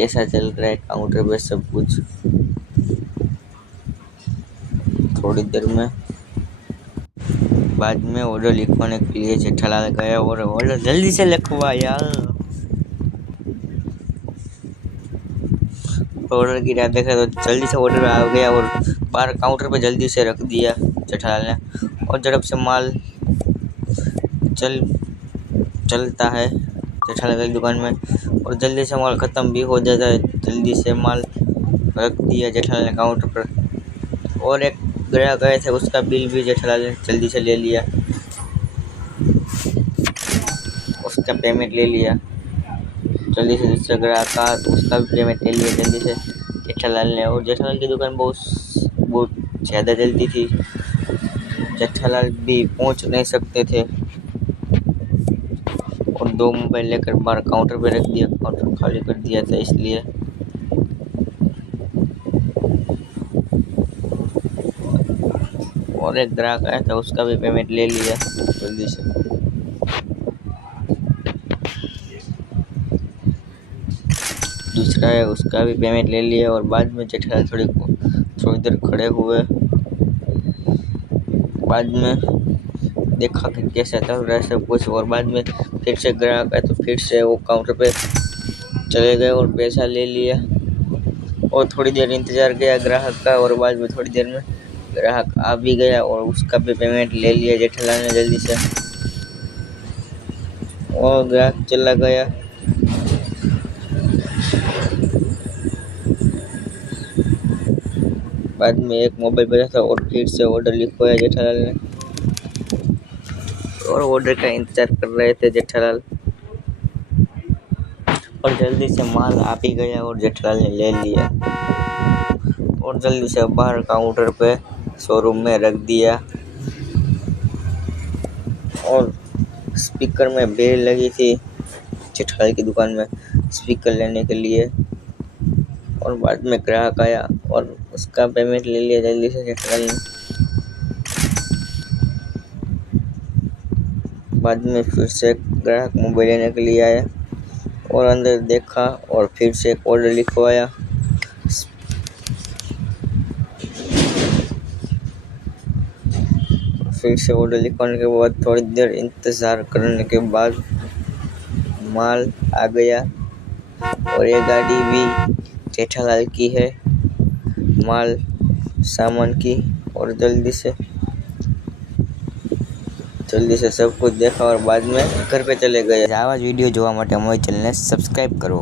कैसा चल रहा है काउंटर पे सब कुछ। थोड़ी देर में बाद में ऑर्डर लिखवाने के लिए जेठालाल गया और ऑर्डर जल्दी से लिखवा यार। ऑर्डर गिरा देखा तो जल्दी से ऑर्डर आ गया और बाहर काउंटर पे जल्दी से रख दिया जेठालाल ने। और झड़प से माल चलता है जेठालाल की दुकान में और जल्दी से माल ख़त्म भी हो जाता है। जल्दी से माल रख दिया जेठालाल ने काउंटर पर। और एक ग्राहक आए थे उसका बिल भी जेठालाल ने जल्दी से ले लिया, उसका पेमेंट ले लिया जल्दी से। दूसरा ग्राहक का तो उसका भी पेमेंट ले लिया जल्दी से जेठालाल ने। और जेठालाल की दुकान बहुत ज़्यादा जल्दी थी, जेठालाल भी पहुंच नहीं सकते थे और 2 मोबाइल लेकर बाहर काउंटर पे रख दिया, काउंटर खाली कर दिया था इसलिए। और एक ग्राहक आया था उसका भी पेमेंट ले लिया जल्दी से। दूसरा है उसका भी पेमेंट ले लिया और बाद में जेठालाल थोड़ी देर खड़े हुए। बाद में देखा कि कैसा चल रहा है सब कुछ और बाद में फिर से ग्राहक आए तो फिर से वो काउंटर पे चले गए और पैसा ले लिया। और थोड़ी देर इंतज़ार किया ग्राहक का और बाद में थोड़ी देर में ग्राहक आ भी गया और उसका भी पेमेंट ले लिया जेठालाल ने जल्दी से। और ग्राहक चला गया। बाद में एक मोबाइल बजा था और फिर से ऑर्डर लिखवाया जेठालाल ने और ऑर्डर का इंतज़ार कर रहे थे जेठालाल। और जल्दी से माल आ भी गया और जेठालाल ने ले लिया और जल्दी से बाहर काउंटर पे शोरूम में रख दिया। और स्पीकर में भीड़ लगी थी जेठालाल की दुकान में स्पीकर लेने के लिए। और बाद में ग्राहक आया और उसका पेमेंट ले लिया जल्दी से जेठालाल ने। बाद में फिर से ग्राहक मोबाइल लेने के लिए आया और अंदर देखा और फिर से एक ऑर्डर लिखवाया। फिर से ऑर्डर लिखवाने के बाद थोड़ी देर इंतज़ार करने के बाद माल आ गया। और ये गाड़ी भी जेठालाल की है, माल सामान की। और जल्दी से सब कुछ देखा और बाद में घर पे चले गए। आवा वीडियो જોવા માટે અમારી ચેનલને સબસ્ક્રાઇબ કરો।